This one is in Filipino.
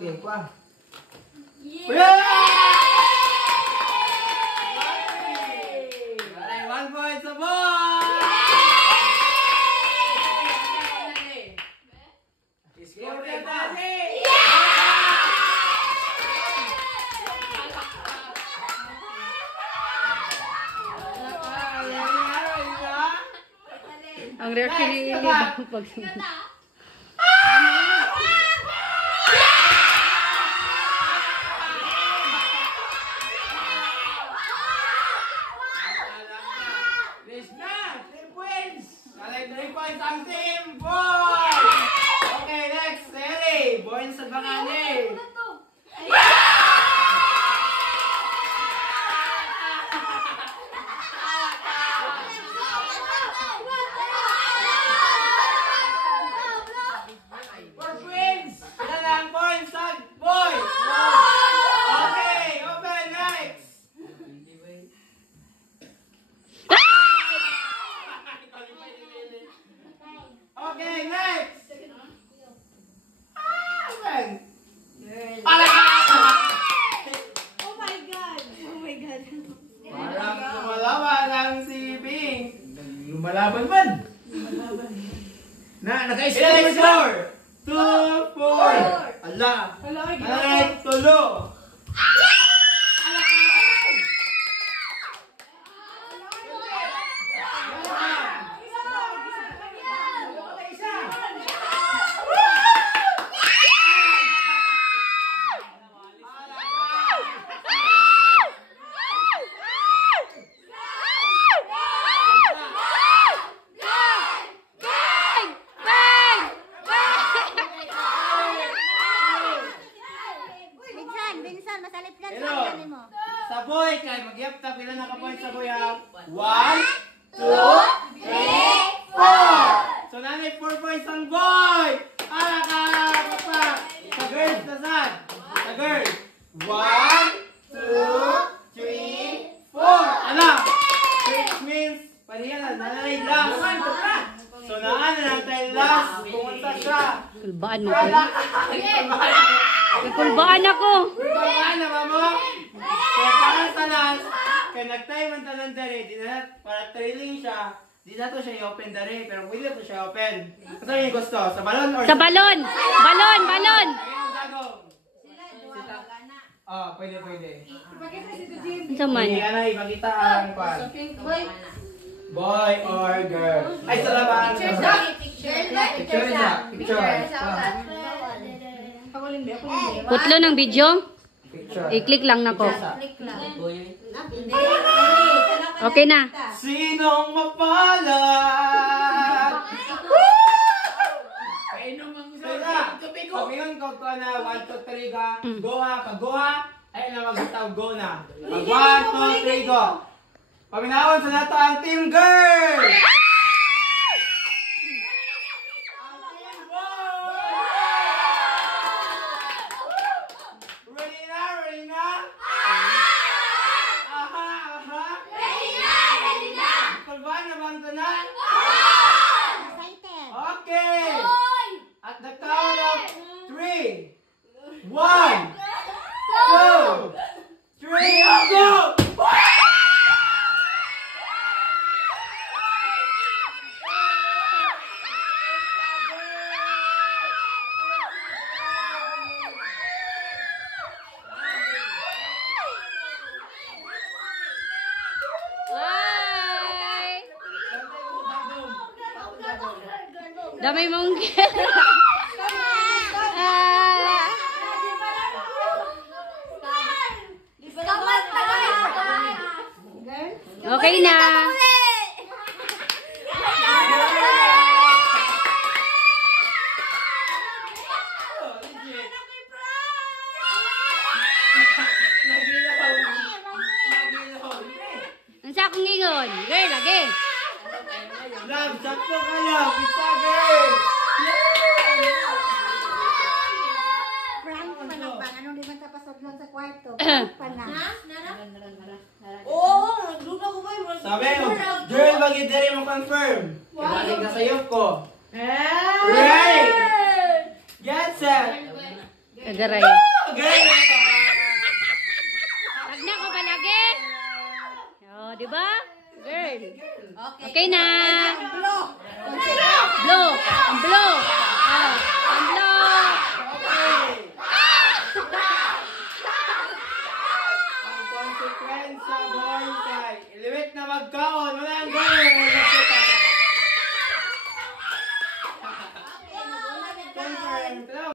Okay, pa. Alright, 1 point sa boy! Score na tasi! Ang reaction ni Ili pag ang team, boy! Okay, next, Ellie. Boy sa bangani. For twins! Ilan ang points sa boy? Okay, open, next! Okay, next! Oh my God! Oh my God! Parang lumalaban ang si Bing. Lumalaban man. Naka-score score. 2, 4. Ala. Alay, tulo. Sa boy, kay mag-yapta, pila naka-point sa boy ha? 1, 2, 3, 4! So nanay 4 points ang boy! Ala, papa! Sa girls, nasaan? Sa girls. 1, 2, 3, 4! Ala! Which means, panihan, nanay last. So naan na natin last, pumunta siya. kulbaan mo. Kulbaan ako. Kulbaan na ba mo? Kaya parang sa last, kaya nag-time ang tanan dali, di na, para trailing siya, di na to siya i-open dali, pero pwede to siya open. Saan yung gusto? Sa balon or Sa balon! Balon! Balon! Ayun, dagong. Oh, pwede. Sa man. Hindi ka na ipakita ang kwan. Boy or girl. Ay, sa laban. Picture na. Putlo ng video? Picture. I-click lang na ko. Okay na. Sinong mapalad? Pagmingon ko na 1, 2, 3 ga. Go ha. Pag go ha, ay na magbitaw go na. Pag 1, 2, 3 go. Paminawon sa nato ang team girl! Ready na? Aha! Ready na! Kulbaan na bang tanan? Okay! At the count of 3, 1, 2, 3, go! Damay mong okay na. Ang sa akong ingon. Girl, lagi. Love, sakto kayo! Kita girl! Frank, panabang. Anong di man tapasod lang sa kwarto? Panang. Sabi, girl, bagay diri mo confirm. Ibalik ka sa iyo ko. Right! Get set! Kagaray. Girl! Tagna ko ba lagi? Oh, di ba? Girl. Okay na. Blue. Blue. Ang blue. Oh, ang blue. Ang consequence sa boy kay iliwit na magkaon. Wala